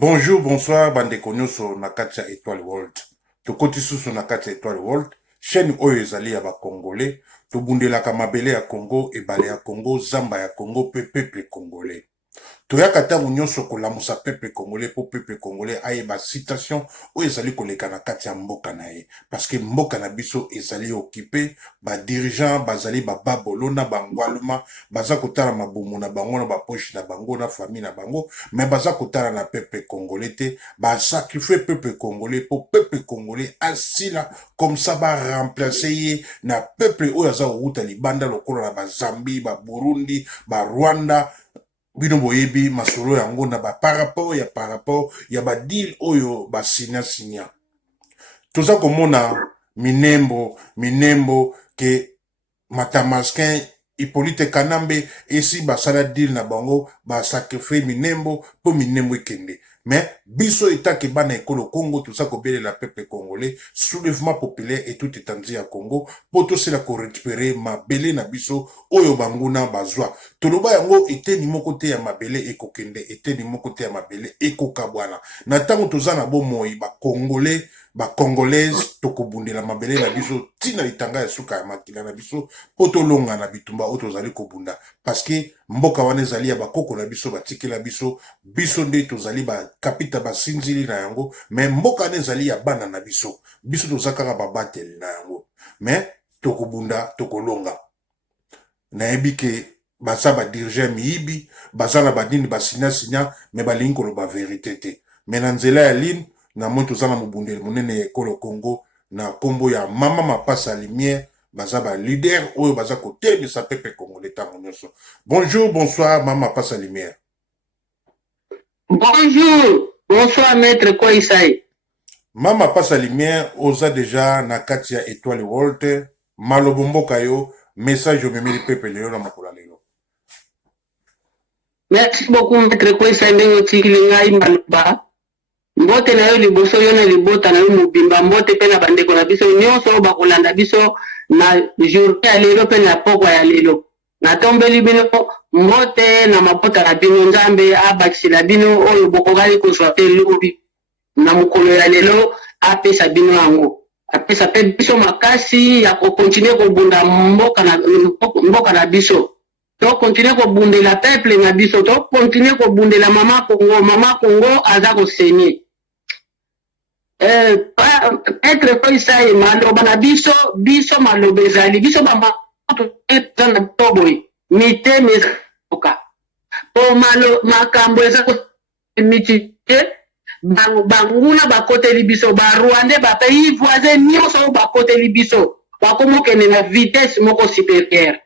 Bonjour, bonsoir, bandeko nyonso na kati ya Étoile World. Tokoti susu na kati ya Étoile World. Chaîne oyo ezali ya Congolais. Tobundelaka mabele ya Congo, ebale ya Congo, zamba ya Congo, pe peuple congolais. Toyaka ntango nyonso kolamusa peuple congolais po peuple congolais ayeba citation oyo ezali koleka na kati ya mboka na ye, parce que mboka na biso ezali occupé, dirigeant bazali bababolo na bangwaluma, baza kotala mabumu na bango na bapoche na bango na famille na bango, mais baza kotala na peuple congolais te, sacrifier peuple congolais po peuple congolais asila comme ça remplacer ye na peuple oyo aza kouta libanda lokola na Zambie, Burundi, Rwanda. Bino boyebi masolo yango na par rapport ya deal oyo sinya. Toza komona minembo ke Matamaskin Hippolyte Kanambe esi basala deal na bango sacrifier minembo po minembo ekende. Mais biso etake bana ekolo Congo tout ça kobele la peuple congolais, soulèvement populaire et tout étendu à Congo pour tout cela ko récupérer mabele na biso oyo banguna bazwa. Toloba yango eteni moko te ya mabele ekokende, eteni moko te ya mabele ekokabwana. Na tango tozana bomoi Congolais Congolaise tokobundela mabele na biso tina litanga ya suka ya makila na biso poto longa na bitumba otozali kobunda, parce que mboka wana ezali ya bakoko na biso batikela biso nde tozali kapita basinzili na yango, mais mboka wana ezali ya bana na biso toza kaka babateli na yango, mais tokobunda tokolonga. Nayebi ke baza dirigent miyibi baza na badini sinya mais balingi koloba vérité te, mais na nzela ya line na moi tozana mobundeli monene ya ekolo Congo na kombo ya Mama Mapasa Lumière, baza leader oyo baza kotelisa peuple congolais tango nyonso. Bonjour, bonsoir Mama Mapasa Lumière. Bonjour, bonsoir maître Koisai. Mama Mapasa Lumière oza déjà na kati ya Étoile World, malobo mboka yo, message au memeli peuple lelo na makola lelo. Merci beaucoup maître Koisai ndenge tikili ngai maloba. Mbote na yo liboso yo na libota na yo mobimba, mbote pe na bandeko na biso nyonso bakolanda biso na journée ya lelo pe na pokwa ya lelo. Natombeli bino mbote na mabota na bino, Nzambe abakisela bino oyo bokokali kozwa te lobi na mokolo ya lelo, apesa bino yango, apesa pe biso makasi ya kokontinue kobunda mboka na biso, to continue kobundela peuple na biso, to continue kobundela mama Congo aza kosenye. Être Koisai maloba na biso maloba ezali biso bamba na toboy mite mezoka po makambo eza mitite banguna bakoteli biso, Rwanda pays voisin nyonso bakoteli biso bakomokende na vitesse moko supérieure.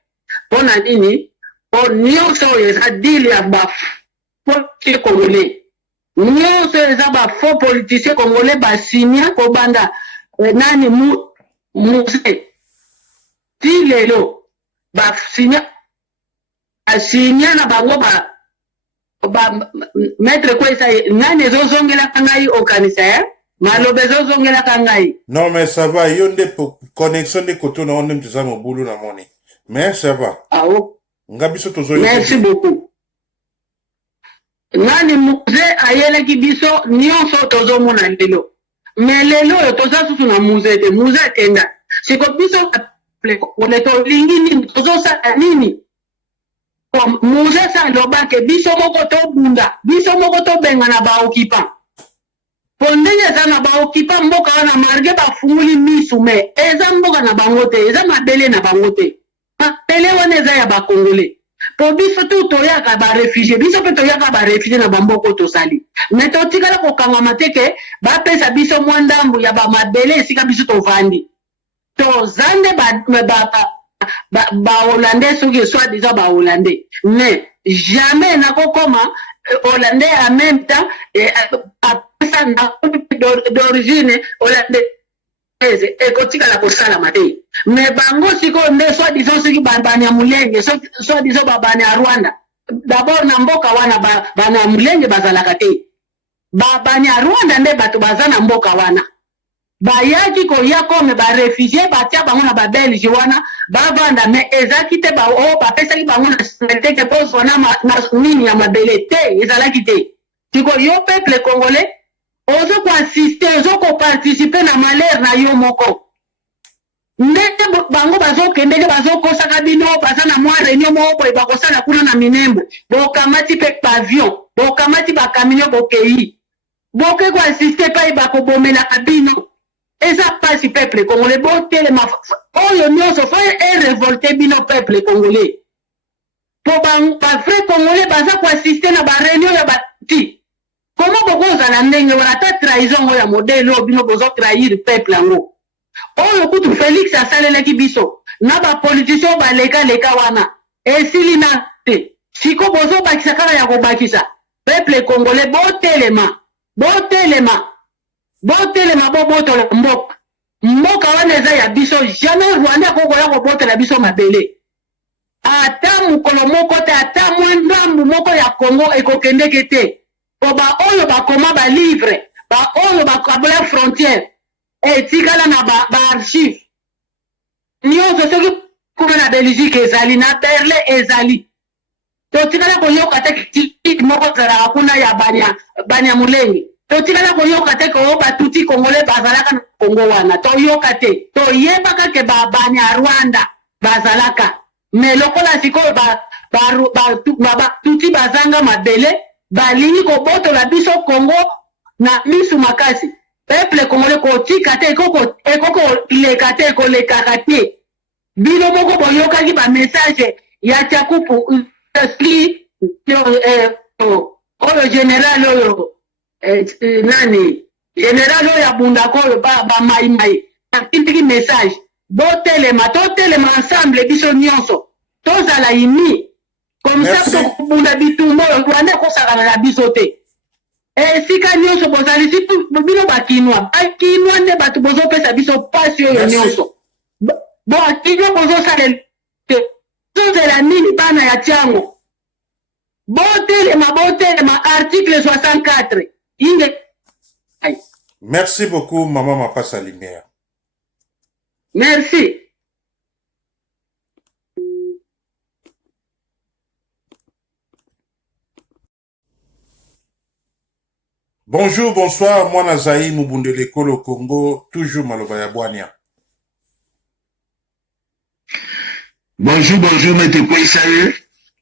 Pona nini? Po nyonso eza dili ya bapoliticien congolais, nyonso eza bafaux politicien congolais basinya kobanda nani muse ti lelo basinya na bango maître Koisai nani ezozongelaka ngai okanisa ya maloba ezozongelaka ngai. Non mais ça va, yo nde connexion nde koto na onde mtuza mobulu na moni, mais ça va. Ah oh. Ngabiso tozo. Merci beaucoup. Nani muze ayeleki biso nyonso tozomona lelo, mais lelo toza susu na muze te, muze tenda siko biso ole tolingi nini tozosala nini. Muze sa lobake biso moko tobunda, biso moko tobenga na baokipa po ndenge eza na baokipa mboka wana marge bafunguli misu, me eza mboka na bango te, eza mabele na bango te, mabele wana eza ya bakongole. Po biso tu toyaka barefugie, biso pe toyaka barefugie na bamboko tozali, me totikala kokangama te ke bapesa biso mwa ndambu ya bamabele esika biso tovandi tozande ba-Hollandais soki soit déjà ba-Hollandais, mais jamais nakokoma Hollandais en même temps d'origine Hollandaise ekotikala kosalama te, mais bango sikoyo nde soit disant soki bana mulenge, soit disant bana Rwanda, d'abord na mboka wana bana mulenge bazalaka te, bana Rwanda nde bato baza na mboka wana bayaki koya kome barefugie batia bango na babelge wana bavanda, me ezaki te bapesaki bango na teke pozwana nini ya mabele te, ezalaki te. Tiko yo peuple congolais, ozo ko assister, ozo ko participer na malheur na yo moko. Ndenge bango bazo kendeke bazo kosaka bino baza na mwa réunion moko boye bakosala kuna na Minembo. Bokamati pe pavillon, bokamati ba camion bokei. Boke ko assister pa bakobomela bino. Eza pasi peuple congolais botele ma oyo nyonso fa révolter bino peuple congolais. Po ba vrai congolais baza ko assister na ba réunion ya bati. Comment bokoza na ndenge wana ta trahison ya modèle obino bozo trahir peuple ngo. Oyo kutu Félix asalelaki biso na ba politicien ba leka wana esili na te siko bozo bakisa kaka ya kobakisa peuple congolais botelema bobotola mboka wana eza ya biso jamais Rwanda kokoya kobotela biso mabele ata mukolo moko te ata mwendambu moko ya Congo ekokendeke te po ba oyo bakoma ba livre ba oyo bakabola frontière etikala na ba archive nyonso soki kuna na Belgique ezali na Berlin ezali totikala koyoka te kiti moko zalaka kuna ya banya mulenge totikala koyoka te ko batuti congolais bazalaka na Congo wana toyoka te toyebaka ke banya Rwanda bazalaka me lokola sikoyo batuti bazanga mabele balingi kobotola biso Congo na misu makasi peuple congolais kotika te ekoko leka te ekolekaka te bino moko boyokaki ba message ya Tyakupu sli oyo general oyo nani general oyo abundaka oyo ba maimai atindiki message totelema ensemble biso nyonso tozala imi comme ça tokobunda bitumba oyo Rwanda ekosakana na biso te esika nyonso bozali bino bakinwa nde bato bozopesa biso pasi oyo nyonso kinwa bozosalela te tozela nini bana ya tiango botelema article 64 inge. Merci beaucoup maman Mapasa Lumière. Merci. Bonjour, bonsoir, moi Nazaï Mubundele Kolo Congo, toujours Maloba ya Bwania. Bonjour, Maître Kouissaye.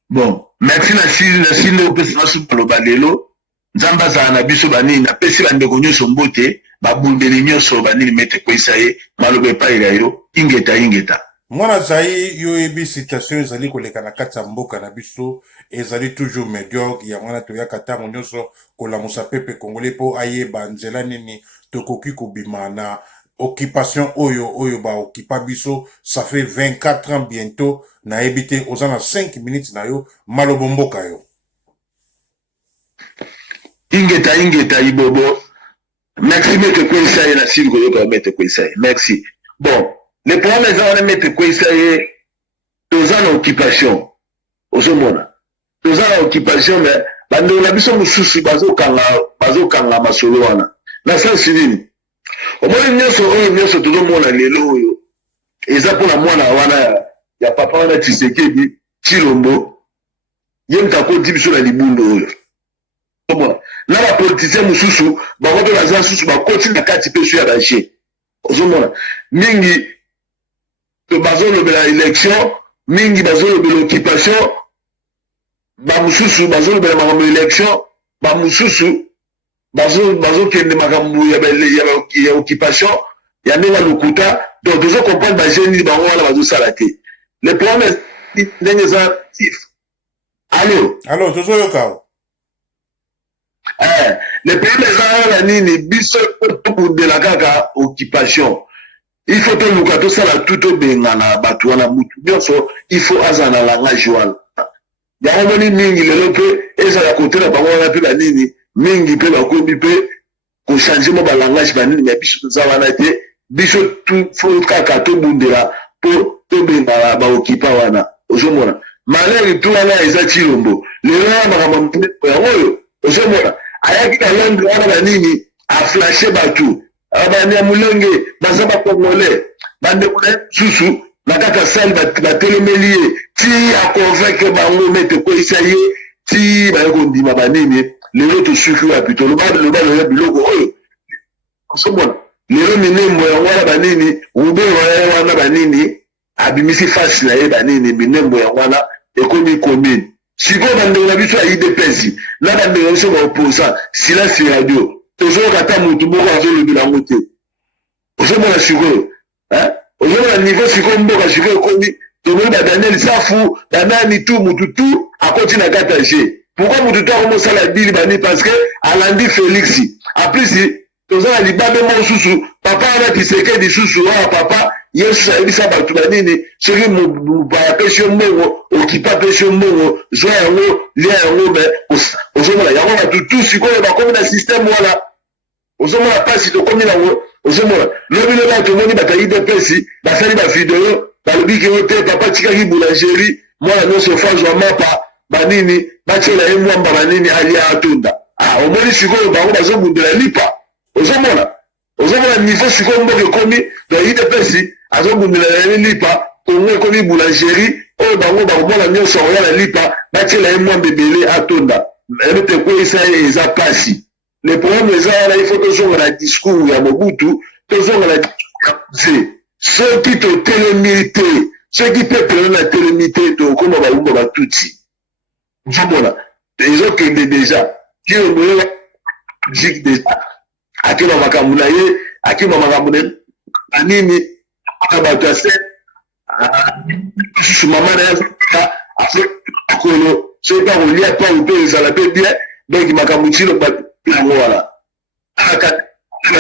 Bon, merci la sine au personnage Maloba Lelo. Nzamba za na biso bani na pesi bande konyo sombote, babundele nyoso bani Maître Kouissaye, Maloba pa irayo, ingeta. Moi Nazaï, yo ebi citation ezali koleka na kati ya mboka na biso, ezali toujours médiocre, ya mwana to ya katango nyonso kolamusa pepe congolais po ayeba nzela nini tokoki kobima na occupation oyo ba occupa biso, ça fait 24 ans bientôt, na ebite ozana 5 minutes na yo, Maloba mboka yo. Ingeta ibobo. Merci Maître Kouissaye na sine koyoka Maître Kouissaye. Merci. Bon, le problème est de Maître Kouissaye toza na occupation. Ozomona. Toza na occupation mais bando na biso mususu bazokanga masolo wana. Na sensi nini? Omoni nyonso tozomona lelo oyo eza mpona mwana wana ya papa wana Tshisekedi Tshilombo ye mtakodi biso na libundo oyo. Omona na bapolitisien mususu bakope baza susu bakoti na kati mpe so ya baje. Ozomona mingi bazolobela élection mingi bazolobela occupation bamususu bazolobela makambo élection bamususu bazokende makambo ya occupation ya ndenge lokuta donc tozocomprendre bageni bango wana bazosala te le problème ndenge eza allo tozoyoka le problème eza wana nini biso tokundela kaka occupation il faut toluka tosala tu tobengana bato wana mutu nyonso il faut aza na langage wana yango moni mingi lelo mpe ezala kotela bango wana mpe banini mingi mpe bakomi mpe kochange mo balangage banini ya biso toza wana te biso fo kaka tobundela mpo tobengana baokipa wana ozomona malere tu wana eza Tshilombo lelo wana makambo yango oyo ozomona ayaki na londre wana banini aflashe bato bani ya mulenge baza bakongolais bandeko na susu na kaka sali batelemeli ye ti aconvaincre bango Maître Kouissaye ti baye kondima banini lelo tosuki wapi toloba loya biloko oyo osomona lelo minembo yango wana banini ubero ya wana banini abimisi fasi na ye banini minembo yango wana ekomi commune sikoyo bandeko na biso ya idps na bandeko na biso baopposa silence radio tozoyoka ata motu moko azolobela yango te ozomona sikoyo ozomona niveau sikoyo mboka sikoyo ekomi tomoni badaniel safu banani tu mutu tu akoti na kati ya g pourquoi mutu tu akomosala bili bani parce que alandi félix aplisi toza na libabe mo susu papa wana Tshisekedi susu wana papa yesu ayebisa bato banini soki mobaya apesi yo mbongo okipa apesi yo mbongo zwa yango lia yango me ozomona yango bato tu sikoyo bakomi na systeme wana ozomona mpasi tokomi nango ozomona lobi loba tomoni bato ya idps basali bavideo balobiki yo te papa tikaki boulangerie mwana nyonso fazwa mapa banini batiela ye mwamba banini alia atunda omoni sikoyo bango bazobundela lipa ozomona niveau sikoyo mboka ekomi to idps azobundela ye lipa kongo ekomi boulangerie oyo bango bakomona nyonso akoya na lipa batiela ye mwamba ebele atonda ebe tekweyisa ye eza pasi le problème eza wana ifo tozonga na discours ya mobutu tozonga na discours ya muse soki totelemi te soki peuple na telemi te tokoma bayumba batuti ozomona ezokende deja kilo moyo jik deja akima makambo na ye akima makambo na anini aka bato ya se susu mama na ye akolo soki akolia pa mpe ezala mpe bien donc makambo ntilo bato yango wana aka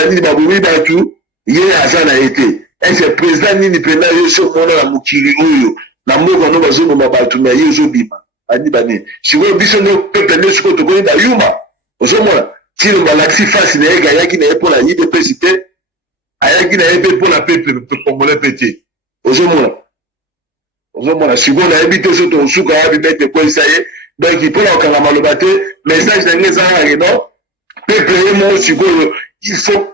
nini babomi bato ye aza na ye te ese président nini mpena ye somona na mokili oyo na mboka no bazoboma bato na ye ozobima ani banini sikoyo biso nde pepe nde sikoyo tokoni bayuma ozomona tilo balakisi fasi na ye ke ayaki na ye mpo na idps te ayaki na ye mpe mpo na pepe congolais mpe te ozomona sikoyo nayebi te so tosuka ya bimete kwesa ye donc mpo na kokanga maloba te message na nge ezalaka keno pepe ye moko sikoyo il faut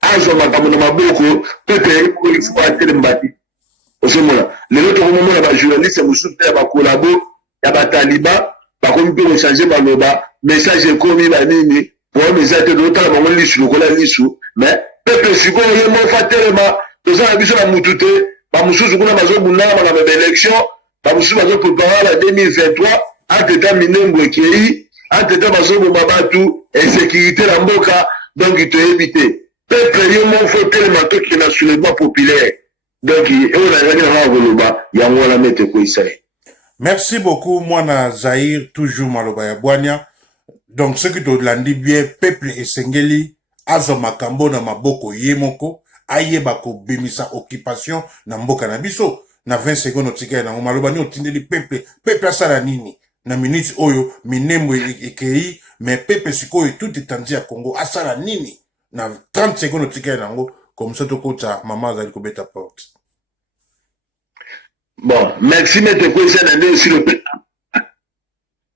azwa makambo na maboko pepe ye moko il faut atelemba te ozomona lelo tokomomona bajournaliste mosusu te ya bakolabo ya bataliba bakomi mpe kochange maloba message ekomi banini problème eza te totala bango lisu lokola lisu mais pepe sikoyo ye moko atelema toza na biso na mutu te bamosusu kuna bazobundanga makambo ya baélection bamosusu bazoprépare na 2023 anteta minembo ekei anteta bazoboma bato insécurité na mboka donc toyebi te pepe ye moko fo telema toki na soulèvement populaire donc oyo nazali nanga koloba yango wana mete koisa ye. Merci beaucoup, Mwana Zahir, toujours Maloba ya Bwania. Donc, ce qui te landi bien, peuple et sengeli, azo makambo na maboko yemoko, aye bako bimisa occupation na mboka na biso, na 20 secondes otika na Maloba ni otindeli peuple asala nini, na minutes oyo, minembo ekei, mais peuple sikoyo tout étendu à Congo, asala nini, na 30 secondes otika na ngo, comme ça tokota, maman zali kobeta porte. Bon, merci mete kwesa na nde sur le peuple.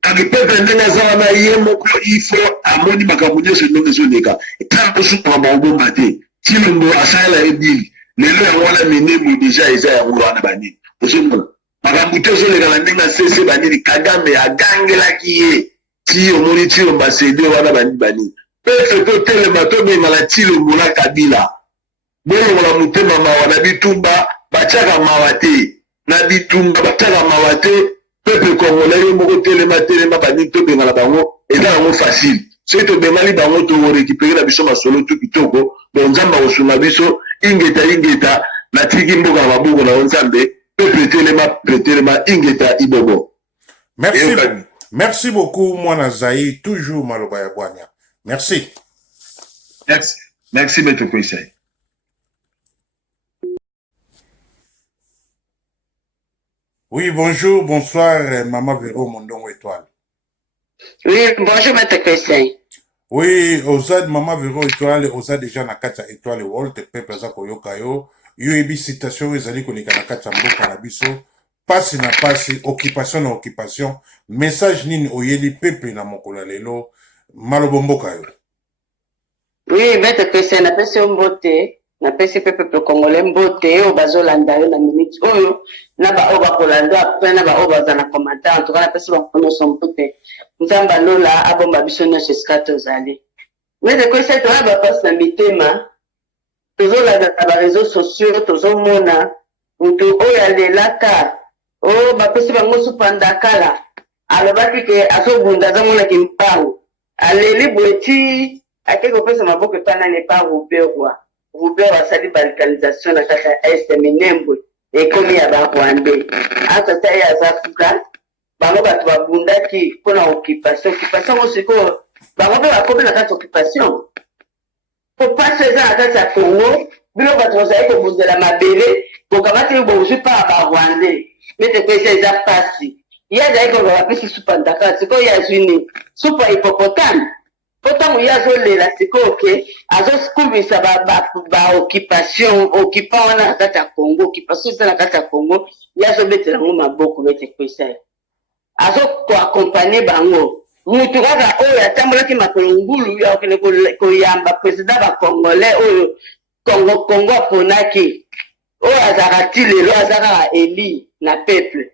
Aki peuple ndenge aza wana ye moko ifo amoni makambo nyonso ndenge ezoleka. Ntango mosusu bamabomba te. Tilombo asala ye dili. Lelo yango wana minembo deja eza yango wana banini. Ozomona. Makambo te ezoleka na ndenge asese banini. Kagame agangelaki ye. Ti omoni Tilombo asede wana banini. Peuple totelema tobengala Tilombo na Kabila. Bolongola motema mawa na bitumba batiaka mawa te. Na bitumba bataka mawa te peuple congolais yo moko telema bani tobengana bango eza yango facile soki tobengani bango tokorécupere na biso masolo tu kitoko donc nzambe akosunga biso ingeta natiki mboka na maboko na yo nzambe peuple telema ingeta ibobo. Merci beaucoup Mwana Zahir, toujours Maloba ya Bwania. Merci maître Kwesa. Oui, bonjour, bonsoir, Maman Véro Mondongo Étoile. Oui, bonjour, Maître Christian. Oui, Ozad, Maman Véro Étoile, Ozad déjà na kata Étoile Wall, te pepe za koyoka yo. Yo ebi citation, ezali koleka na kata mboka na biso. Pasi na pasi, occupation na occupation. Message nini oyeli pepe na mokolo lelo. Malobo mboka yo. Oui, Maître Christian, na pesi mbote. Na pesi pepe congolais mbote o bazolanda yo na minute oyo na ba oba kolanda après na ba oba za na commentaire en tout cas na pesi ba kono son mbote nzamba lola abomba biso nyonso esika tozali mete koyesa toza bapasi na mitema tozolanda na bareseau sociaux tozomona mutu oyo alelaka oyo bapesi bango supanda kala alobaki ke azobunda azomonaki mpango aleli boye ti ake kopesa maboko epai nani epa Robert asali balkanisation na kati ya este minembwe ekomi ya barwande atata ye aza fuka bango bato babundaki mpona occupation ngo sikoyo bango mpe bakomi na kati occupation po pasi eza na kati ya congo bino bato bazali kobundela mabele bokamati bozwi mpa ya barwande mete kwesa eza pasi ye azali koloba bapesi supa ndaka sikoyo ye azwi nini supa hipopotame po ntango ye azolela sikoyo ke azokumisa baoccupation occupant wana na kati ya congo occupation eza na kati ya congo ye azobetela ngo maboko mete kwesa ye azokoakompagne bango mutu kaka oyo atambolaki makolo ngulu ya okende koyamba président bakongolais oyo kongo aponaki oyo azalaka ti lelo aza kaka eli na peuple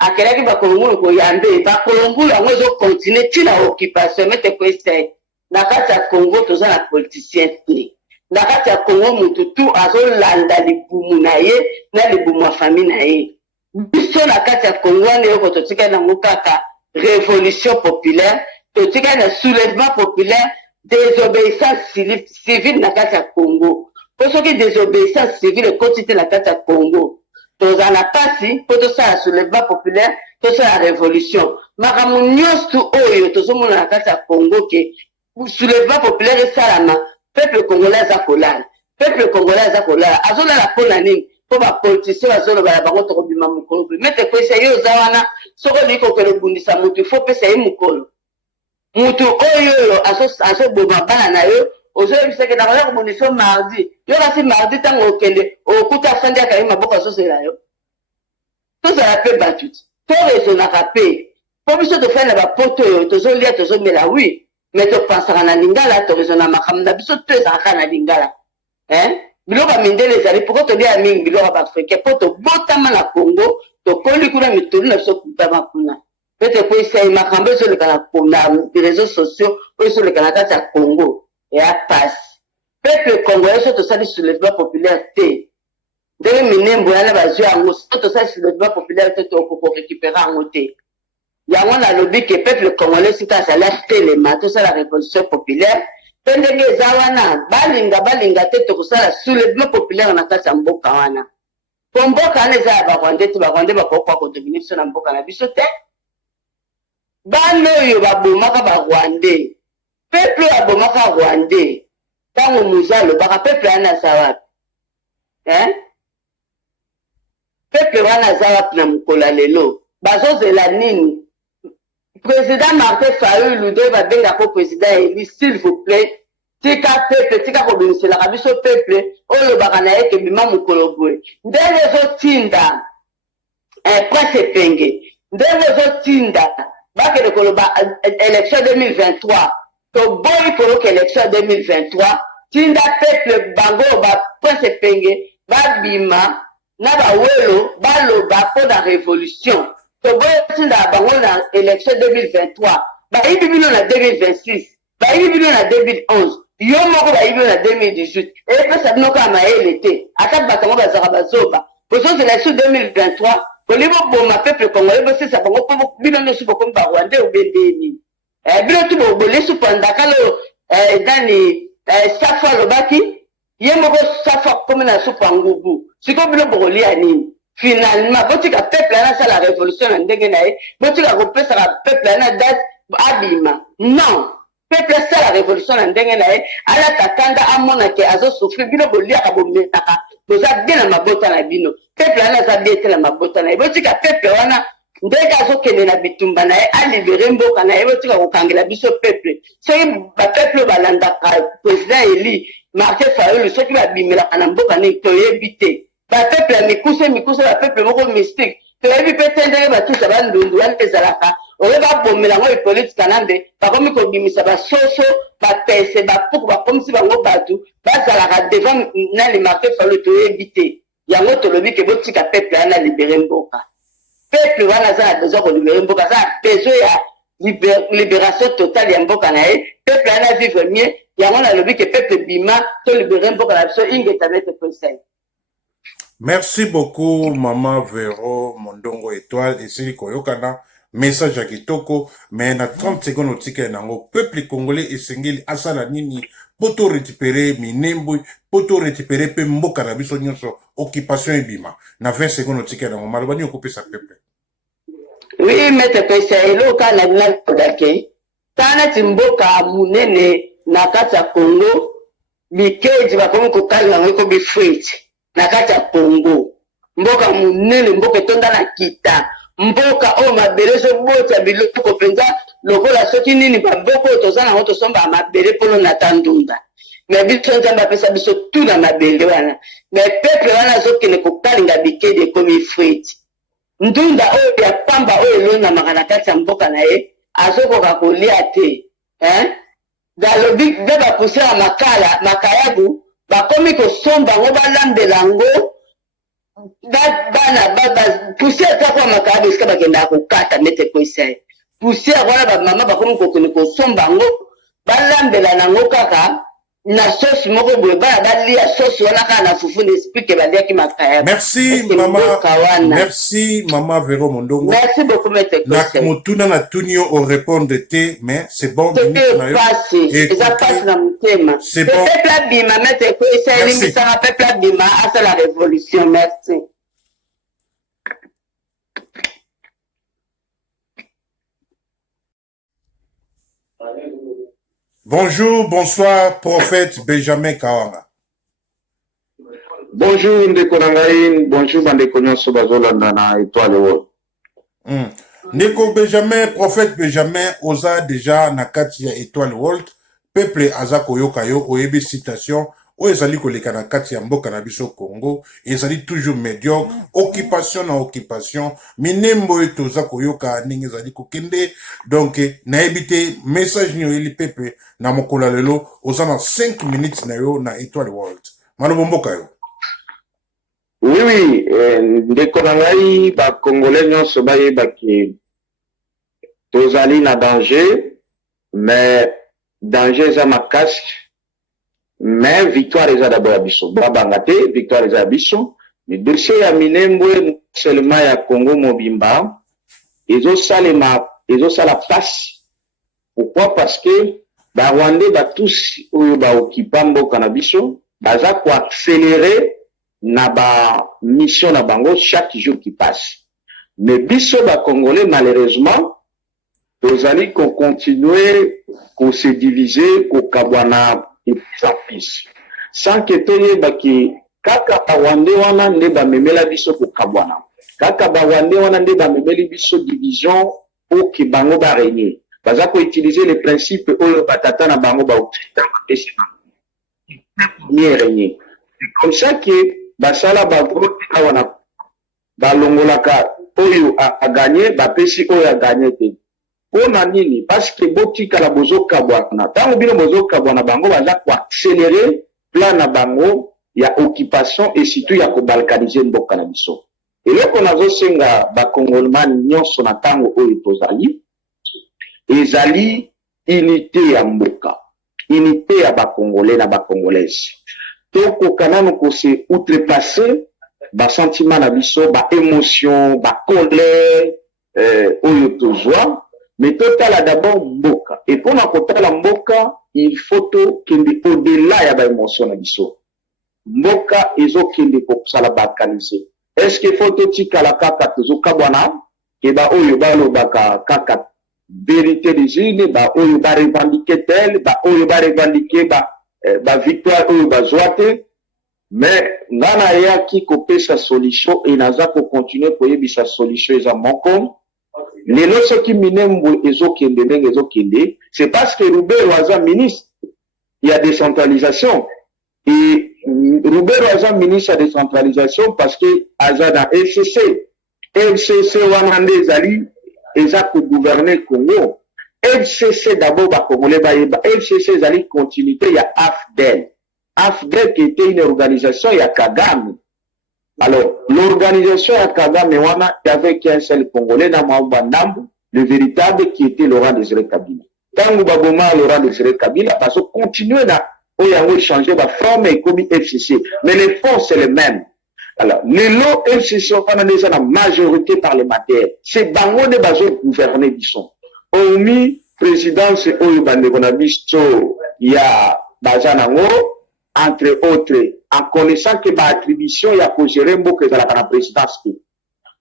akelaki bakolo ngulu koyambe bakolo ngulu yango ezokontinue ntina occupation mete kwesa na kati ya congo toza na politicien te na kati ya congo mutu tu azolanda libumu na ye na libumu ya famille na ye biso na kati ya congo wana eyoko totikali nango kaka révolution populaire totikali na soulèvement populaire désobéissance civile na kati ya congo po soki désobéissance civile ekoti te na kati ya congo toza na pasi mpo tosala soulèvement populaire tosala révolution makambo nyonso oyo tozomona na kati ya congo ke soulèvement populaire esalama peuple congolais aza kolala peuple congolais aza kolala azolala mpo na nini po bapoliticien bazoloba na bango tokobima mokolo boye mete kwesa ye oza wana soki olingi kokende obundisa mutu ifo opesa ye mokolo mutu oyo azoboma bana na yo ozoyebisaki nakoya kobundisa yo mardi yo kasi mardi ntango okende okuta afandi akayi maboko azozela yo tozala mpe bato ti torezonaka mpe mpo biso tofai na bapoto oyo tozolia tozomela wi me topansaka na lingala torezona makambo na biso to ezalaka na lingala biloko ya mindele ezali poko tolia mingi biloko ya baafrikain mpo tobotama na congo tokoli kuna mitolu na biso kutama kuna pete po esai makambo ezoleka na réseaux sociaux oyo ezoleka na kati ya congo eya pasi peuple congolais so tosali soulèvement populaire te ndenge minembo yana bazwi yango so tosali soulèvement populaire te tokokorécupéra yango te yango nalobi ke peuple congolais sika azali atelema tosala révolution populaire mpe ndenge eza wana balinga te tokosala soulèvement populaire na kati ya mboka wana po mboka wana eza ya barwande te barwande bakokwa kodomine biso na mboka na biso te bana oyo babomaka barwande peuple oyo abomaka rwande ntango moza alobaka peuple wana aza wapi peuple wana aza wapi na mokolo ya lelo bazozela nini président Martin Fayulu nde babengaka président eli s'il vous plaît tika peuple tika kobimiselaka biso peuple olobaka na ye ke bima mokolo boye ndenge ezotinda prince epenge ndenge ezotinda bakende koloba élection 2023 toboyi koloka élection 2023 tinda peuple bango baprince epenge babima na bawelo baloba mpo na révolution toboyi tinda bango na élection 2023 bayibi bino na 2026 bayibi bino na 2011 yo moko bayibi bino na 2018 epesa bino kaka mayele te ata bato yango bazalaka bazoba bozozela élection 2023 kolingi boboma peuple congolais bosisa bango mpo bino nyonso bokomi barwande obendeni bino tu bolesu pandakala nani safu alobaki ye moko safu akomi na supu ya ngubu sikoyo bino bokolia nini finalement botika peuple ana asala révolution na ndenge na ye botika kopesaka peuple ana date abima non peuple asala révolution na ndenge na ye alata kanda amonake azosouffrir bino boliaka bometaka boza bien na mabota na bino peuple wana aza bien te na mabota na ye botika peuple wana ndenge azokende na bitumba na ye alibere mboka na ye botika kokangela biso peuple soki bapeuple balandaka président eli Martin Fayulu soki babimelaka na mboka nini toyebi te bapeuple ya mikuse bapeuple moko mystique toyebi mpe te ndenge batusa bandundu wana ezalaka oyo babomela yango epolitika nambe bakomi kobimisa basoso bapese bapuku bakomisi bango bato bazalaka devant nani Martin Fayulu toyebi te yango tolobi ke botika peuple wana libere mboka peuple wana aza na besoin kolibere mboka aza na besoin libération totale ya mboka na ye peuple ana vivre mieux yango nalobi ke peuple bima to libérer mboka na biso ingeta mete conseil. Merci beaucoup, Maman Véro, Mondongo Étoile, et Sili Koyokana. Message à Kitoko, mais na 30 secondes au ticket nango. Peuple congolais et sengeli asala nini, poto récupérer minembo, poto récupérer pe mboka na biso nyonso, occupation ebima. Na 20 secondes au ticket nango. Malobani occupé sa peuple. Oui, maître conseil, lo ka na na kodake. Tana timboka munene na kati ya Congo, bikeji bakomi kokala nango ko bifreit. Na kati ya Congo mboka munene mboka etonda na kita mboka o mabele so bota biloko penza lokola soki nini bamboko toza nango tosomba mabele polo na tandunda mais biso nzambe apesa biso tu na mabele wana mais peuple wana azokende kokalinga bikedi ekomi friti ndunda oyo ya pamba oyo elonamaka na kati ya mboka na ye azokoka kolia te galobi be bapusela makala makayabu bakomi kosomba ngo balambela yango bana poussière takwa makayabu esika bakendaka kokata mete koisa poussière wana bamama bakomi kokende kosomba yango balambela nango kaka na sauce moko boye bana balia sauce wana kaka na fufu n'explique baliaki makayabu. Merci maman, merci maman Véro Mondongo. Merci beaucoup maître Koisa. Na mutuna na tunio au répondre de te, mais c'est bon. C'est passe na mutema. C'est bon. Peuple abima maître Koisa elimisaka peuple abima asa la révolution. Merci. Bonjour, bonsoir, prophète Benjamin Kawanga. Bonjour, Ndeko Nangaïn. Bonjour, Bandeko Nyonso Bazolanda na Étoile World. Ndeko Benjamin, prophète Benjamin, oza déjà na kati ya Étoile World. Peuple aza koyoka yo, oyebi citation, o ezali koleka na kati ya mboka na biso Congo, ezali toujours médiocre, occupation na occupation, minembo etoza koyoka ningi ezali kokende, donc na ebite message nyo eli peuple na mokola lelo, oza na 5 minutes na yo na Étoile World. Malobo mboka yo. Oui, Ndeko Nangaï, ba Congolais nyonso bayeba ki tozali na danger, mais danger eza makasi, mais victoire eza d'abord abiso. Babanga te, victoire eza abiso. Mais dossier ya minembwe seulement ya Congo mobimba, ezo sala place. Pourquoi? Parce que ba Rwandais ba tous oyo ba okipa mboka na biso, baza ko accélérer na ba mission na bango chaque jour qui passe. Mais biso ba Congolais malheureusement tozali ko continuer ko se diviser ko kabwana et plus en plus. Sans que toyeba ki kaka ba Rwandais wana nde ba memela biso ko kabwana. Kaka ba Rwandais wana nde ba memeli biso division pour que bango ba régner. Baza ko utiliser les principes oyo batata na bango ba occitan et c'est mieux régner. C'est comme ça que basala ba vote awana balongolaka oyo a gagné ba pesi oyo a gagné te. Pona nini? Parce que botika la bozo kabwana. Tango bino bozo kabwana bango baza ko accélérer plan na bango ya occupation et surtout ya ko balkaniser mboka na biso. Et là qu'on a senga ba congolman nyonso na tango oyo tozali ezali unité ya mboka. Unité ya ba congolais na ba congolaises. Toko kanano ko se outrepasser ba sentiment na biso, ba émotion, ba colère oyo tozwa. Mais total d'abord mboka. Et pour la mboka, il faut qu'il au-delà ya ba émotion na biso. Mboka ezo kende ko sala balkaniser. Est-ce que faut tika la kaka tozo kabwana ke ba oyo ba lo baka kaka vérité des îles, ba oyo ba revendiquer tel, ba oyo ba revendiquer ba victoire oyo ba zoate. Mais ngana ya ki ko pesa solution et naza ko continuer ko yebisa solution eza moko. Les lorsque qui minembo ezokende ndenge ezokende, c'est parce que Roubero aza ministre, il y a décentralisation. Et Roubero aza ministre de décentralisation parce que aza dans FCC. FCC wana nde ezali eza ko gouverner Congo. FCC d'abord ba Congolais ba yeba. FCC ezali continuité ya AFDEL. AFDEL qui était une organisation ya Kagame. Alors, l'organisation à Kagame wana, il y avait qu'un seul Congolais dans Maouba Ndambu, le véritable qui était Laurent Désiré Kabila. Tant que Baboma Laurent Désiré Kabila, parce que continuer là, où il y a changé la forme et comme FCC. Mais les fonds, c'est les mêmes. Alors, les lots FCC, on a déjà la majorité parlementaire. C'est Bango de Bazo gouverner du son. Omi, présidence, il y a Bazanango, entre autres, en connaissant que l'attribution, il y a Kogéré Mboke dans la présidence.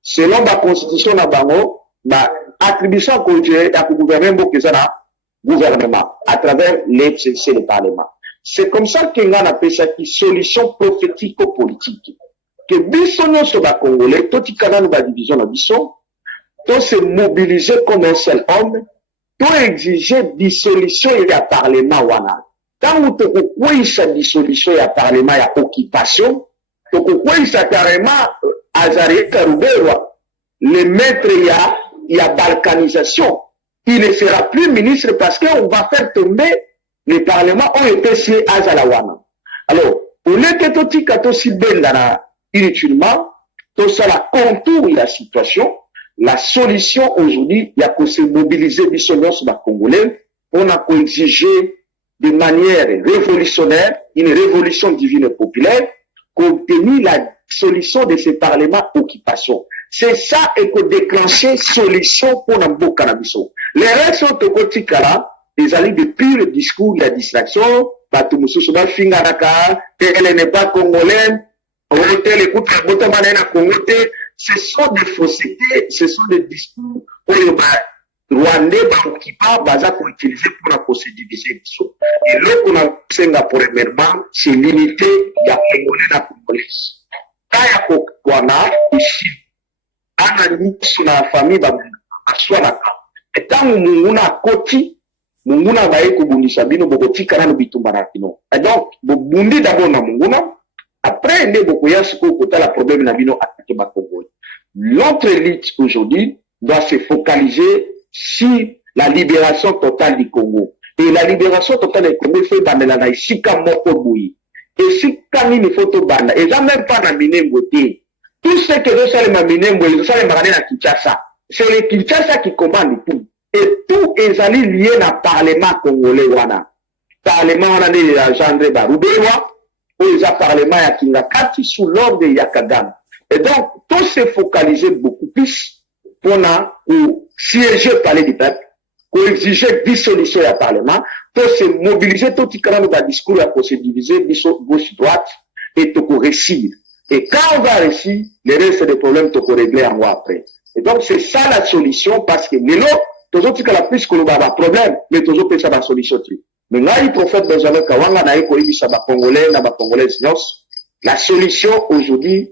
Selon la constitution de Bango, l'attribution Kogéré, il y a gouverner Mboke dans le gouvernement, à travers l'FCC, le Parlement. C'est comme ça qu'on a appelé ça une solution prophético-politique. Que Bissonno sur la Congolais, tout le canal de la division de Bisson, tout se mobiliser comme un seul homme, tout exiger dissolution et la Parlement. Quand tu as cette dissolution et la Parlement, il y a occupation, tu as carrément Azaré Karoubewa, le maître, il y a balkanisation. Il ne sera plus ministre parce qu'on va faire tomber les parlements ont été signés à Zalawana. Alors, au lieu que tout le monde si bien inutilement, tout ça la contour de la situation, la solution aujourd'hui, il y a que se mobiliser sur la Congolais, on a exiger de manière révolutionnaire, une révolution divine et populaire, contenir la solution de ces parlements occupation. C'est ça et que déclencher solution pour un cannabis. Les règles sont au quotidien là, les alliés de pur discours, la distraction, elle n'est pas congolaise, ce sont des faussetés, ce sont des discours rwandais occupants basés pour utiliser pour se diviser. Et là, on a besoin premièrement, c'est l'unité, il y a congolais la congolaise. Quand il y a Kwana, ici, on a une famille, et tant on a côté, Munguna va kubundisha bino bokotika na bitumba na kino. Et donc, bobundi d'abord na Munguna, après, ne bokoya siko kota la problème na bino attaquer ba Congo. L'autre élite aujourd'hui doit se focaliser sur la libération totale du Congo. Et la libération totale du Congo fait bandela na isika moko boui. Et si kami ni photo banda, et ça même pas na minembo te. Tout ce que je sais ma minembo, je sais ma na Kinshasa. C'est le Kinshasa qui commande tout. Et tout est allé lié dans le Parlement congolais. Le Parlement, on a dit Jean-André Baroubewa, ou le Parlement à Kingakati sous l'ordre de Yakagam. Et donc, tout s'est focalisé beaucoup plus pour siéger au palais du peuple, pour exiger dissolution du Parlement, tout s'est mobilisé, tout le monde va discours pour se diviser, gauche-droite, et tout pour réussir. Et quand on va réussir, les restes des problèmes, tout pour régler un mois après. Et donc, c'est ça la solution, parce que les autres, toujours que la plus que nous avons un problème, mais toujours que ça va solution. Mais là, le prophète Benjamin Kawanga n'a pas dit ça va congolais, n'a pas congolais, la solution aujourd'hui,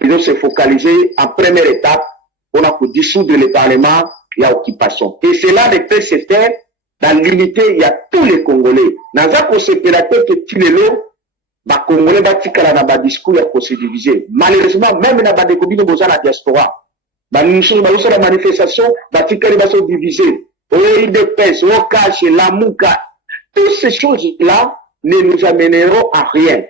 il doit se focaliser en première étape, on a pour dissoudre le Parlement, il y a occupation. Et cela ne peut se faire dans l'unité, il y a tous les Congolais. Dans un considérateur que tu les lots, les Congolais va dans discours, il y a pour se diviser. Malheureusement, même dans la découverte de la diaspora, nous sommes dans la manifestation, les va se diviser. Au IDPS, au cash, la mouka, toutes ces choses-là ne nous amèneront à rien.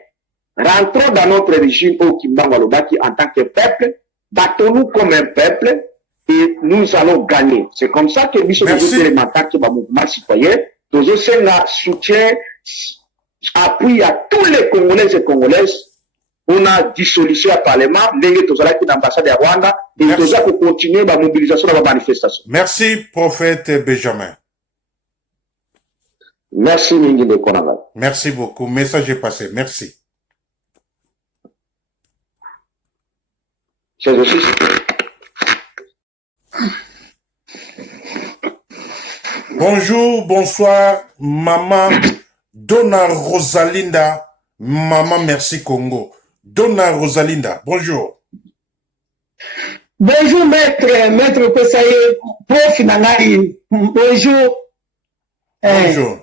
Rentrons dans notre régime au Kimbangalobaki en tant que peuple, battons-nous comme un peuple et nous allons gagner. C'est comme ça que nous sommes élémentaires qui va mouvement citoyen, nous avons un soutien, appui à tous les Congolais et Congolaises. On a dissolution à Parlement, l'ambassade de Rwanda, et nous allons continuer la mobilisation de la manifestation. Merci, prophète Benjamin. Merci, Mingi de Konanga. Merci beaucoup. Message est passé. Merci. C'est aussi. Bonjour, bonsoir, maman Donna Rosalinda. Maman, merci Congo. Donna Rosalinda, bonjour. Bonjour, maître Pesaye, prof Nanari. Bonjour. Bonjour.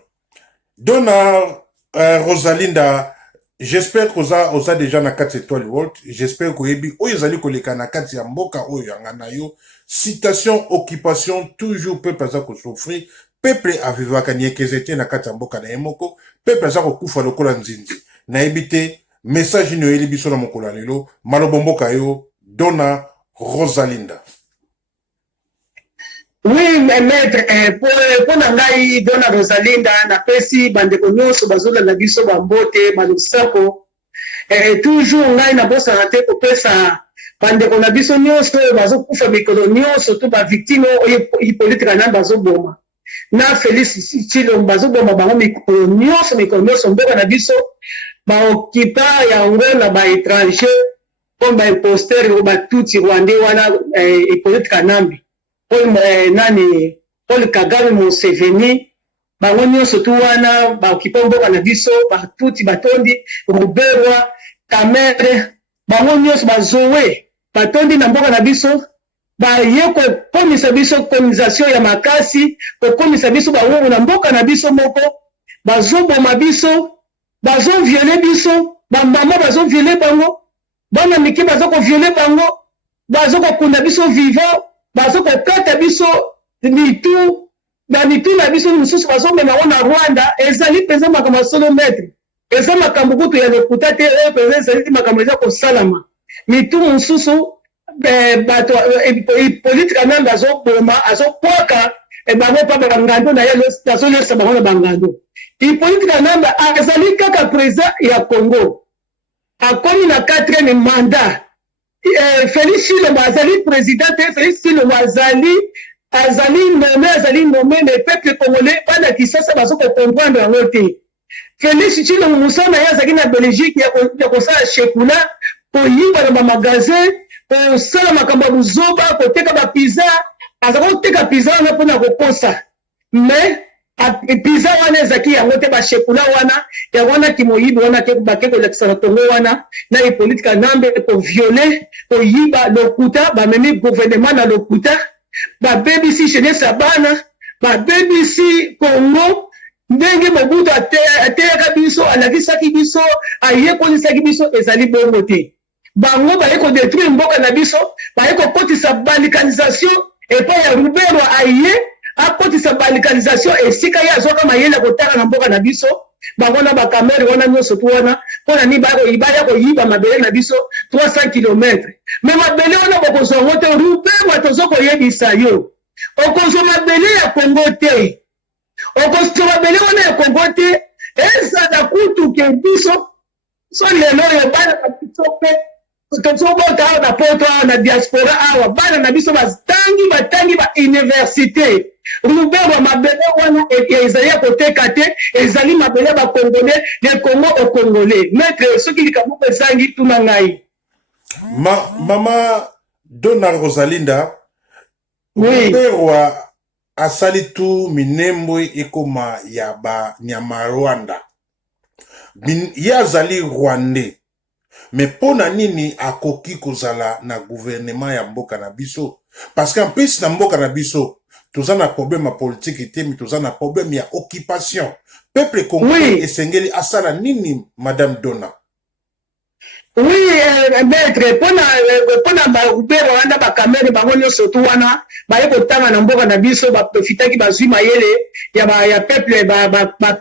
Donna Rosalinda, j'espère que vous avez déjà na 4 étoiles World. J'espère que vous avez ouzali koleka na 4 ya mboka oyo yangana yo. Citation, occupation, toujours peuple aza ko souffrir. Peuple avivaka niekezete na 4 ya mboka na yemoko. Peuple aza ko kufa lokola nzinzi. Na ebite, message no eli biso na mokolo lelo, malobomboka yo, Donna Rosalinda. Oui, maître, pour nangai Dona Rosalinda na pesi bandeko nyonso bazola na biso bambote balosako toujours ngai na bosa na te kopesa bandeko na biso nyonso bazokufa mikolo nyonso to bavictime oyo politika na bazoboma na Félix Tshilombo bazoboma bango mikolo nyonso mboka na biso baokipa yango na baétranger comme baimposteur oyo batuti rwandais wana politika nambi Paul Kagame Museveni bango nyonso tu wana baokipa mboka na biso batuti batondi Ruberwa Kamere bango nyonso bazowe batondi na mboka na biso baye kokomisa biso colonisation ya makasi kokomisa biso bawungu na mboka na biso moko bazoboma biso bazoviole biso bamama bazoviole bango bana mike bazokoviole bango bazokokunda biso vivant bazokokata biso mitu bamitu na biso mosusu bazomema ngo na Rwanda ezali mpenza makambo ya solo maître eza makambo kutu ya lokuta te oyo mpenza ezali makambo eza kosalama mitu mosusu bato politika nanga azoboma azokwaka bango mpa bangando na ye azolesa bango na bangando politika nanga azali kaka président ya Congo akomi na 4e mandat Félix Tshilombo azali président te Félix Tshilombo azali nommé mais peuple congolais bana kisasa bazokomprendre yango te Félix Tshilombo mosala ye azalaki na Belgique ya kosala shekula koyiba na bamagasin kosala makambo ya buzoba koteka bapiza azalaki koteka piza wana mpona kokosa mais piza wana ezalaki yango te bashekula wana yango wana kimoyibi wana bake kolakisa na tongo wana na epolitika nambe koviole koyiba lokuta bamemi gouvernement na lokuta babebisi jeunesse ya bana babebisi Congo ndenge Mobutu ateyaka biso alakisaki biso ayekolisaki biso ezali bongo te bango baye kodétruire mboka na biso baye kokotisa balikanisation epai ya Ruberwa aye akotisa balikanisation esika ye azwaka mayele kotala na mboka na biso bango na bakamere wana nyonso tu wana mpona ni baya koyiba mabele na biso 300 km me mabele wana bokozwa yango te Ruberwa tozokoyebisa yo okozwa mabele ya Kongo te okozwa mabele wana ya Kongo te ezala kutu ke biso so lelo oyo bana na biso mpe tozobota awa na poto awa na diaspora awa bana na biso batangi bauniversité Ruberwa mabele wana ezali ya koteka te ezali mabele ya bakongolais de Congo au Congolais maître soki likambo ezangi tuna ngai mama Dona Rosalinda Ruberwa asali tu minembo ekoma ya banyama Rwanda ye azali Rwandais mais pona nini akoki kozala na gouvernement ya mboka na biso parce qu'en plus na mboka na biso toza na problème ya politique te mais toza na problème ya occupation peuple congolais esengeli asala nini madame Dona oui maître pona Ruberwa wana bakamere bango nyonso tu wana baye kotanga na mboka na biso baprofitaki bazwi mayele ya peuple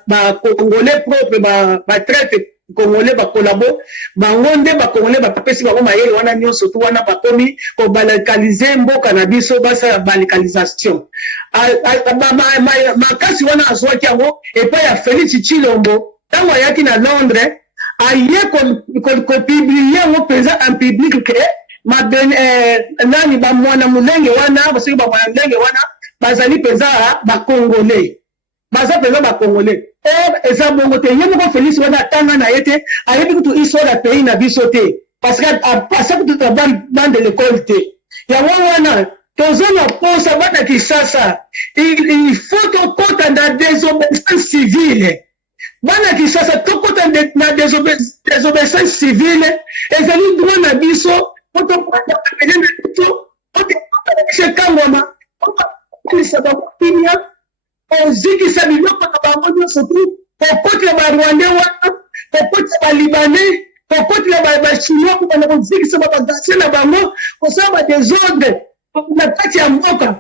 bakongolais propre batraite congolais bakolabo bango nde bakongolais bapesi bango mayele wana nyonso tu wana bakomi kobalekalize mboka na biso basala balekalisation makasi wana azwaki yango epai ya Félix Tshilombo ntango ayaki na Londres aye kopiblie yango mpenza en public ke nani bamwana molenge wana basoki bamwana molenge wana bazali mpenza bakongolais baza mpenza bakongolais eza bongo te ye moko Félix wana atanga na ye te ayebi kutu histoire ya pays na biso te parce que apasa kutu ta bande de l'école te yango wana toza na posa bana Kisasa il faut tokota na désobéissance civile bana Kisasa tokota na désobéissance civile ezali droit na biso potopata pele na biso potopata kangoma potopata bakopimia ozikisa biloko na bango nyonso tu kokotela barwandais wana kokotela balibanais kokotela bachinois kopana kozikisa babagarcie na bango kosala badésordre na kati ya mboka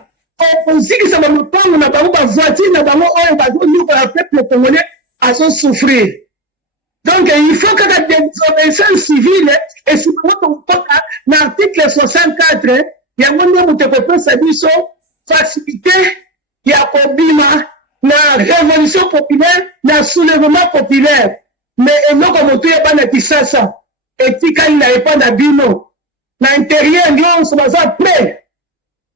kozikisa bamapango na bango bavoitire na bango oyo bazonyokola peuple congolais azosouffrir donc il faut kaka désobéissance civile esibango tokokoka na article 64 yango nde moto ekopesa biso facilité ya kobima na révolution populaire na soulèvement populaire mais eloko moto yebana kisasa etikali na epa na bino na intérieur nyonso baza prêt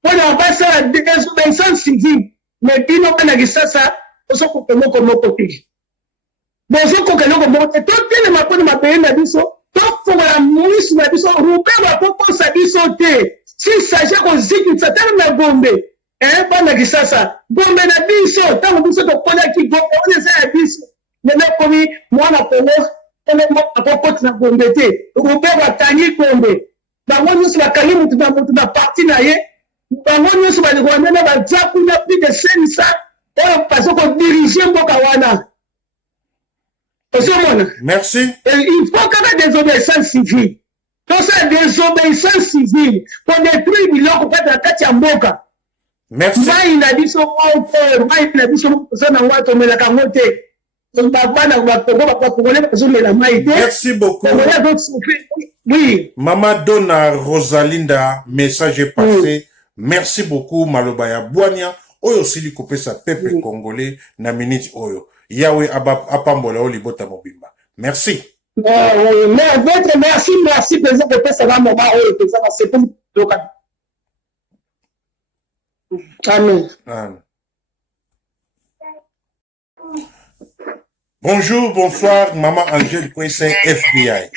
mpona basala désobéissance civile mais bino bana kisasa ozokoka eloko moko te bozokoka eloko moko te totelema mpona mabeye na biso tofongola misu na biso rubero akokosa biso te s'il s'agit kozikisa tala na Gombe bana kisasa Gombe na biso ntango biso tokodaki Gombe oyo eza ya biso lelo komi mwana kongo akokoti na Gombe te rubero atangi Gombe bango nyonso bakangi mutu na parti na ye bango nyonso balikowanene baza kuna plus de 500 oyo bazokodirige mboka wana ozomona. Merci. Il faut kaka désobéissance civile tosala désobéissance civile pour détruire biloko kati na kati ya mboka. Merci. Mai na biso moko mai na biso toza na ngwa tomelaka ngo te bana bakongo bakongole bazomela mai te. Merci beaucoup. Oui. Mama Donna Rosalinda, message est passé. Merci beaucoup Maloba ya Bwania. Oyo sili kopesa peuple congolais na minute oyo. Yahweh apambola o libota mobimba. Merci. Merci président de pesa na moment oyo pesa na c'est pour loka. Amen. Amen. Bonjour, bonsoir, Maman Angèle Kwese, FBI.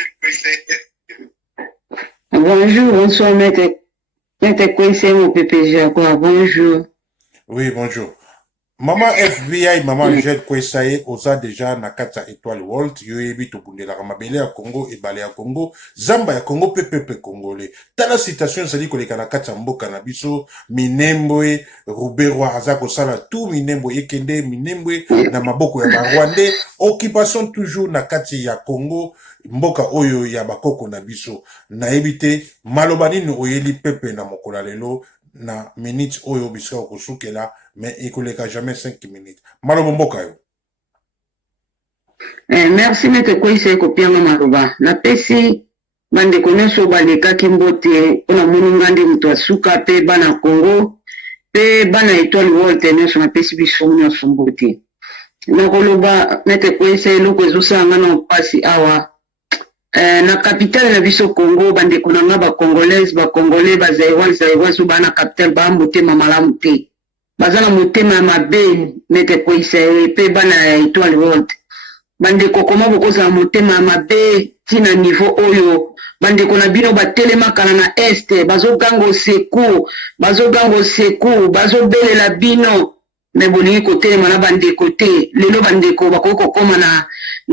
Bonjour, bonsoir, Maître Kwese, mon PPG, quoi, bonjour. Oui, bonjour. Maman FBI, Maman Angèle Kwese, oza déjà na kata étoile Walt, yoyebi to bundela ramabele ya Congo et bale ya Congo, zamba ya Congo pepe congolais. Tala citation zali koleka na kata mboka na biso, minembwe, Ruberwa azako sala tout minembwe ekende, minembwe na maboko ya Rwandais, occupation toujours na kati ya Congo, mboka oyo ya bakoko na biso. Na ebite, malobanini oyeli pepe na mokola lelo, na minute oyo bisika okosukela mais ekoleka jamais 5 minutes. Maloba mboka yo. Merci Maître Kwese kopianga maloba. Na pesi bande koneso balekaki mbote ona muningande mutu asuka pe bana Congo pe bana étoile Walt neso na pesi biso nyonso mbote. Na koloba Maître Kwese loko ezosanga na pasi awa na capitale na biso Congo bande konanga ba congolaise ba congolais ba zaïrois bana capitale ba motema malamu te bazana motema mabe Maître Kwese pe bana étoile Walt bande kokoma bokoza motema mabe tina niveau oyo bande kona bino batelema kana na este bazogango secours bazobelela bino me bolingi kotelema na bandeko te lelo bandeko bakoko koma na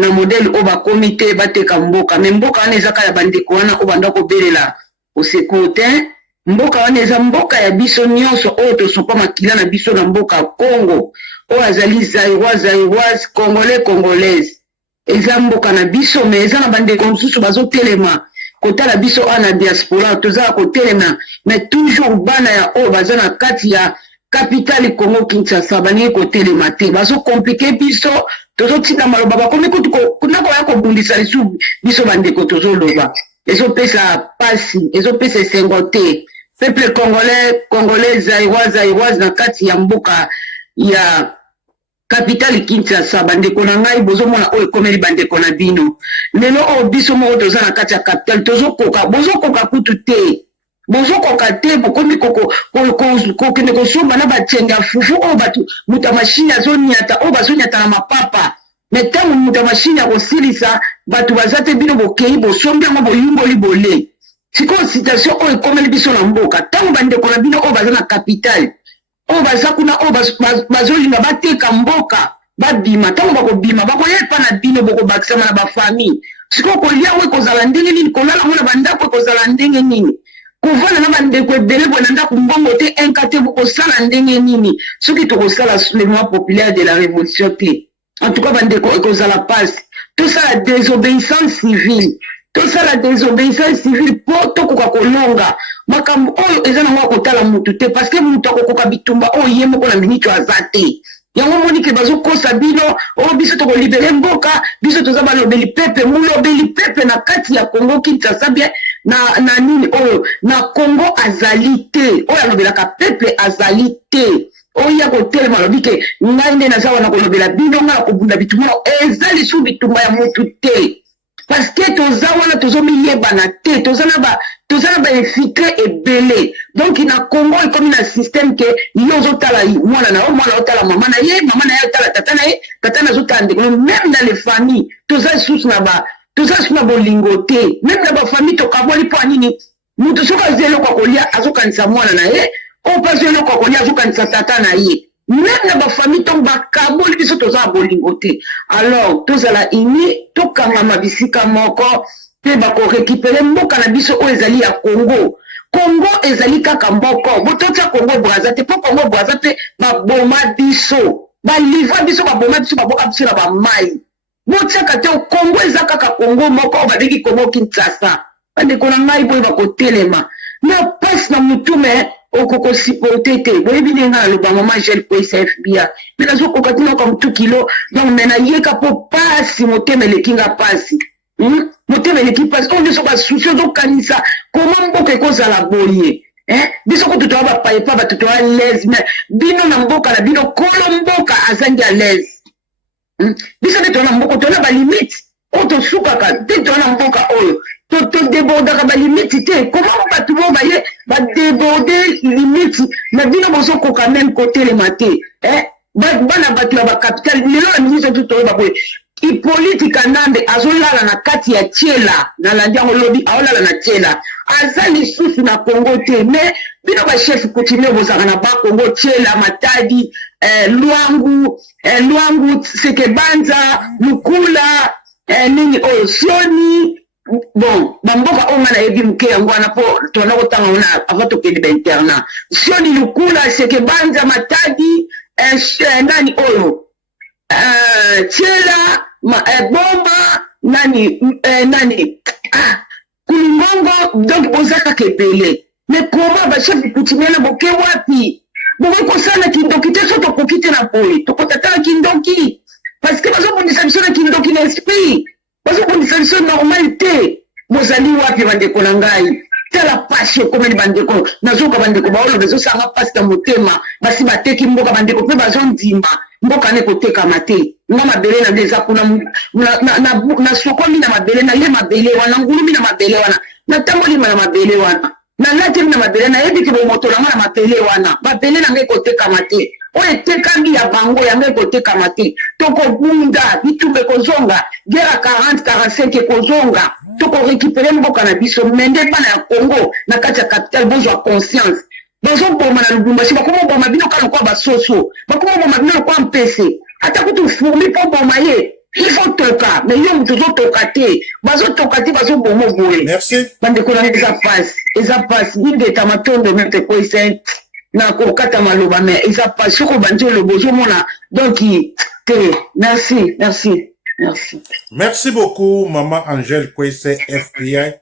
modèle o bakomi te bateka mboka me mboka wana ezaka ya bandeko wana o banda kobelela osecours te mboka wana eza mboka ya biso nyonso oyo tosopa makila na biso na mboka Congo oyo azali zaïroise congolaise eza mboka na biso me eza na bandeko mosusu bazotelema kotala biso ana diaspora tozala kotelema me toujours bana ya oyo baza na kati ya capitale Congo Kinshasa baningi kotelema te bazokomplike biso tozotinda maloba bakomi kuna koya kobundisa lisu biso bandeko tozoloba ezopesa pasi ezopesa esengo te peuple congolais zaïroise na kati ya mboka ya capitale Kinshasa bandeko na ngai bozomona oyo ekomeli bandeko na bino lelo oyo biso moko toza na kati ya capitale bozokoka kutu te bozokoka te bokomi kokende kosomba na batyenga fufu oyo bato mutu ya mashini azoniata oyo bazoniata na mapapa me ntango mutu ya mashini akosilisa bato baza te bino bokei bosombi yango boyungoli bole sikoyo citation oyo ekomeli biso na mboka ntango bandeko na bino oyo baza na capitale oyo baza kuna oyo bazolinga bateka mboka babima ntango bakobima bakoya epa na bino bokobakisama na bafamille sikoyo kolia ngo ekozala ndenge nini kolala ngo na bandako ekozala ndenge nini kovanda na bandeko ebele boye na ndako mbongo te enka te bokosala ndenge nini soki tokosala soulèvement populaire de la révolution te en tout cas bandeko ekozala pasi tosala désobéissance civile po tokoka kolonga makambo oyo eza nango akotala mutu te parce que mutu akokoka bitumba oyo ye moko na miniti aza te yango monike bazokosa bino oyo biso tokolibere mboka biso toza balobeli pepe mulobeli pepe na kati ya Congo Kinshasa bien na nini oyo na Congo azali te oyo alobelaka peuple azali te oya kotelema alobi ke ngai nde naza wana kolobela bino ngai akobunda bitumba eza lisu bitumba ya motu te parce que toza wana tozomiyebana te toza na bainfiltre ebele donc na Congo ekomi na système ke yo ozotala mwana na yo mwana otala mama na ye otala tata na ye tata na azotala ndeko même dans les familles toza lisusu na bolingo te même na bafamille tokaboli mpo anini moto soki azwi eloko akolia azokanisa mwana na ye oyo mpe azwi eloko akolia azokanisa tata na ye même na bafamille ntongo bakaboli biso toza na bolingo te alors tozala ini tokangama bisika moko mpe bakorekipere mboka na biso oyo ezali ya Congo ezali kaka mboko bototia Congo Braza te mpo Congo Braza mpe baboma biso balivra biso baboma biso baboka biso na bamai botiaka te Congo eza kaka Congo moko oyo babengi Congo Kinshasa bandeko na ngai boye bakotelema na pasi na mutu me okokosipote te boyebi ndenge nga naloba mama gel kwesa FBI me nazokoka tina kwa mutu kilo donc me nayeka mpo pasi motema eleki nga pasi motema eleki pasi oyo biso basusi ozokanisa koma mboka ekozala boye biso ko tutoa bapayepa bato toa lese me bino na mboka na bino kolo mboka azangi a lese biso nde toa na mboka toa na balimite oyo tosukaka te toa na mboka oyo todebordaka balimiti te komamo bato bo baye badeborde limiti na bino bozokoka meme kotelema te bana bato ya bacapitale lelo na ministre tu toyeba boye Hippolyte Kanambe azolala na kati ya tiela na landi yango lobi aolala na tiela aza lisusu na Congo te me bino bachef coutumier bozaka na bakongo tiela Matadi Lwangu Sekebanza Lukula nini oyo Sioni bon bamboka oyo nga nayebi moke yango wana mpo tona kotanga wana avant tokende bainternat Sioni Lukula Sekebanza Matadi nani oyo Tiela bomba nani kulingongo donc bozaka kebele mais comment bachef coutumier na boke wapi bokosala kindoki te so tokoki te na boye tokotatala kindoki parce que bazobundisa biso na kindoki na esprit bazobundisa biso normal te bozali wapi bandeko na ngai tala pasi okomeli bandeko nazoka bandeko baoloba ezosanga pasi na motema basi bateki mboka bandeko mpe bazondima mboka ne kotekama te nga mabele na eza kuna nasokomi na mabele naye mabele wana ngulumi na mabele wana natambolima na mabele wana nalatemi na mabele nayebi ke bomoto nanga na mabele wana mabele nanga ekotekama te oyo etekami ya bango yango ekotekama te tokobunda bitumba ekozonga guerre 40-45 ekozonga tokorekipere mboka na biso mende bana ya Congo na kati ya capitale bozwa conscience bazoboma na Lubumbashi bakomoboma bino kaka lokwa basoso bakomoboma bino lokwa mpese ata kutu furmi mpo boma ye il faut toka mais yo mutu ozotoka te bazotoka te bazoboma boye bandeko na eza pasi ingeta matondo mete koise na kokata maloba mais eza pasi soko bandi oloba ozomona donc te merci beaucoup maman Angèle Kwese FBI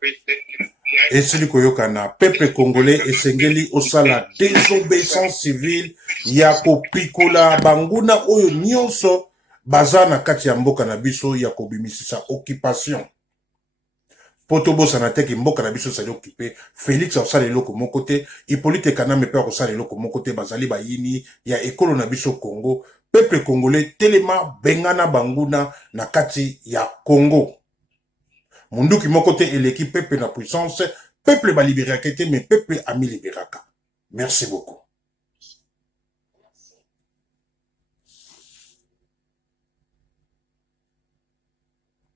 esili koyokana peuple congolais esengeli osala désobéissance civile ya kopikola banguna oyo nyonso baza na kati ya mboka na biso ya kobimisisa occupation poto bosana teke mboka na biso sali occupé Félix osala eloko moko te Hippolyte Kanambe pe osala eloko moko te bazali bayini ya ekolo na biso Congo peuple congolais telema bengana banguna na kati ya Congo munduki moko te eleki peuple na puissance peuple balibéraka te mais peuple ami libéraka merci beaucoup.